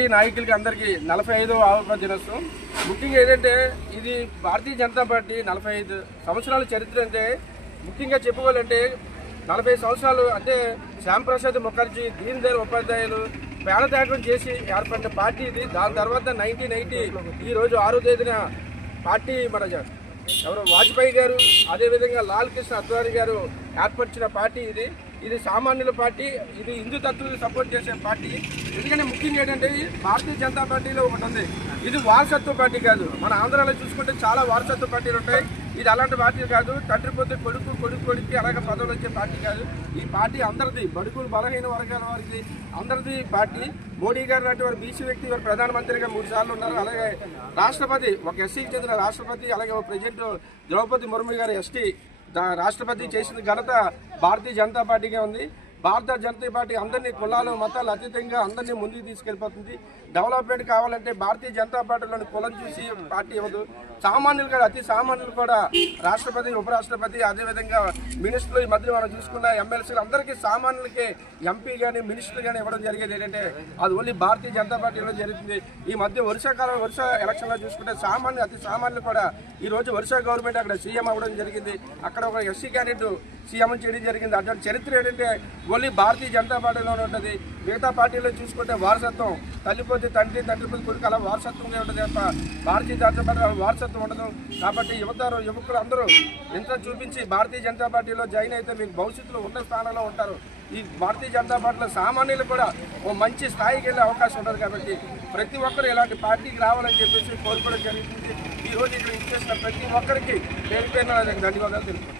Party నాయకులకి అందరికీ 45వ ఆవిర్భావ దినోత్సవం. ముఖ్యంగా ఏంటంటే ఇది భారతీయ జనతా పార్టీ 45 సంవత్సరాల చరిత్ర. అంటే ముఖ్యంగా చెప్పుకోవాలంటే 40 సంవత్సరాలు అంటే శ్యాంప్రసాద్ ముఖర్జీ, దీన్ దయాళ్ ఉపాధ్యాయులు ప్రాణత్యాగం చేసి ఏర్పడిన పార్టీ ఇది. దాని తర్వాత 1980 ఈ రోజు 6వ తేదీన పార్టీ మన ఎవరు వాజ్పేయి గారు, అదేవిధంగా లాల్ కృష్ణ అద్వానీ గారు ఏర్పరిచిన పార్టీ ఇది. ఇది సామాన్యుల పార్టీ, ఇది హిందూ తత్వాన్ని సపోర్ట్ చేసే పార్టీ. ఎందుకంటే ముఖ్యంగా ఏంటంటే భారతీయ జనతా పార్టీలో ఒకటి ఉంది, ఇది వారసత్వ పార్టీ కాదు. మన ఆంధ్రాలో చూసుకుంటే చాలా వారసత్వ పార్టీలు ఉంటాయి, ఇది అలాంటి పార్టీ కాదు. తండ్రి పోతే కొడుకు, కొడుకు అలాగే పదవులు వచ్చే పార్టీ కాదు. ఈ పార్టీ అందరిది, బడుగులు బలహీన వర్గాల వారికి అందరిది పార్టీ. మోడీ గారు లాంటి వారు బీసీ వ్యక్తి, వారు ప్రధానమంత్రిగా 3 సార్లు ఉన్నారు. అలాగే రాష్ట్రపతి, ఒక ఎస్సీకి చెందిన రాష్ట్రపతి, అలాగే ప్రెసిడెంట్ ద్రౌపది ముర్ము గారు ఎస్టీ రాష్ట్రపతి చేసిన ఘనత భారతీయ జనతా పార్టీగా ఉంది. భారతీయ జనతా పార్టీ అందరినీ కులాలు మతాలు అతీతంగా అందరినీ ముందుకు తీసుకెళ్ళిపోతుంది. డెవలప్మెంట్ కావాలంటే భారతీయ జనతా పార్టీలోని కులం చూసి పార్టీ ఇవ్వదు. సామాన్యులు కూడా, అతి సామాన్యులు కూడా రాష్ట్రపతి, ఉపరాష్ట్రపతి, అదేవిధంగా మినిస్టర్లు, ఈ మధ్య మనం చూసుకున్న ఎమ్మెల్సీలు అందరికీ సామాన్యులకి ఎంపీ కానీ మినిస్టర్లు కానీ ఇవ్వడం జరిగేది ఏంటంటే అది ఓన్లీ భారతీయ జనతా పార్టీలో జరుగుతుంది. ఈ మధ్య వరుస ఎలక్షన్లో చూసుకుంటే సామాన్యులు, అతి సామాన్యులు కూడా ఈ రోజు వరుస గవర్నమెంట్ అక్కడ సీఎం అవ్వడం జరిగింది. అక్కడ ఒక ఎస్సీ క్యాండిడేట్ సీఎం చేయడం జరిగింది. అటువంటి చరిత్ర ఏంటంటే ఓన్లీ భారతీయ జనతా పార్టీలోనే ఉంటుంది. మిగతా పార్టీలో చూసుకుంటే వారసత్వం, తల్లిపోతే తండ్రి, తండ్రిపోతే కొడుకు, అలా వారసత్వంగా ఉంటుంది తప్ప భారతీయ జనతా పార్టీ వారసత్వం ఉండదు. కాబట్టి యువకులు అందరూ ఎంత చూపించి భారతీయ జనతా పార్టీలో జాయిన్ అయితే మీకు భవిష్యత్తులో ఉన్న స్థానంలో ఉంటారు. ఈ భారతీయ జనతా పార్టీలో సామాన్యులు కూడా ఓ మంచి స్థాయికి వెళ్ళే అవకాశం ఉంటుంది. కాబట్టి ప్రతి ఒక్కరు ఇలాంటి పార్టీకి రావాలని చెప్పేసి కోరుకోవడం జరుగుతుంది. ఈ రోజు ఇక్కడ ఇచ్చేసిన ప్రతి ఒక్కరికి పేరు పేరున ధన్యవాదాలు తెలుపుతున్నాను.